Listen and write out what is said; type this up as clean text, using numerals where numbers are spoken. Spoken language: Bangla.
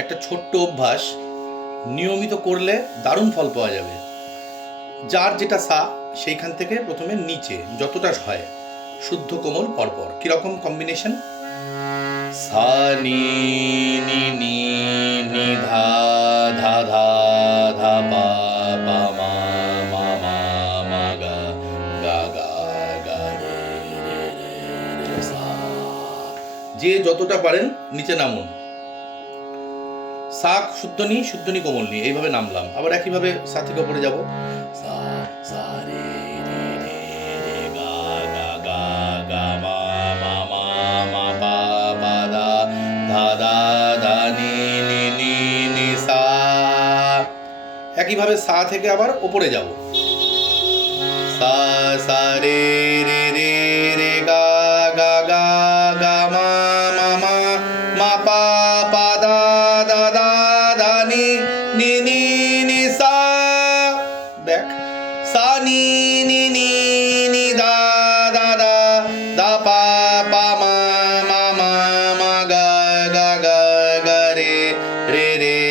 একটা ছোট্ট অভ্যাস নিয়মিত করলে দারুণ ফল পাওয়া যাবে। যার যেটা সা সেইখান থেকে প্রথমে নিচে যতটা হয় শুদ্ধ কোমল পরপর কিরকম কম্বিনেশন, সা নি নি নি নি ধা ধা ধা ধা পা পা মা মা মা মা গা গা গা গা রে রে রে রে সা। যে যতটা পারেন নিচে নামুন, সা শুদ্ধ নি শুদ্ধ নি কোমল নি এইভাবে নামলাম, আবার একইভাবে সা থেকে ওপরে যাব, সা সা রে রে রে রে গা গা গা গা মা মা মা মা পা পা দা ধা ধা ধা নি নি নি নি সা। একইভাবে সা থেকে আবার ওপরে যাব, সা সা রে রে রে রে গা গা গা গা মা মা মা মা পা পা দা দা দা দা নি নি নি নি সা। ব্যাক, সা নি নি নি নি দা দা দা দা পা পা মা মা মা মা গা গা গা গা রে রে রে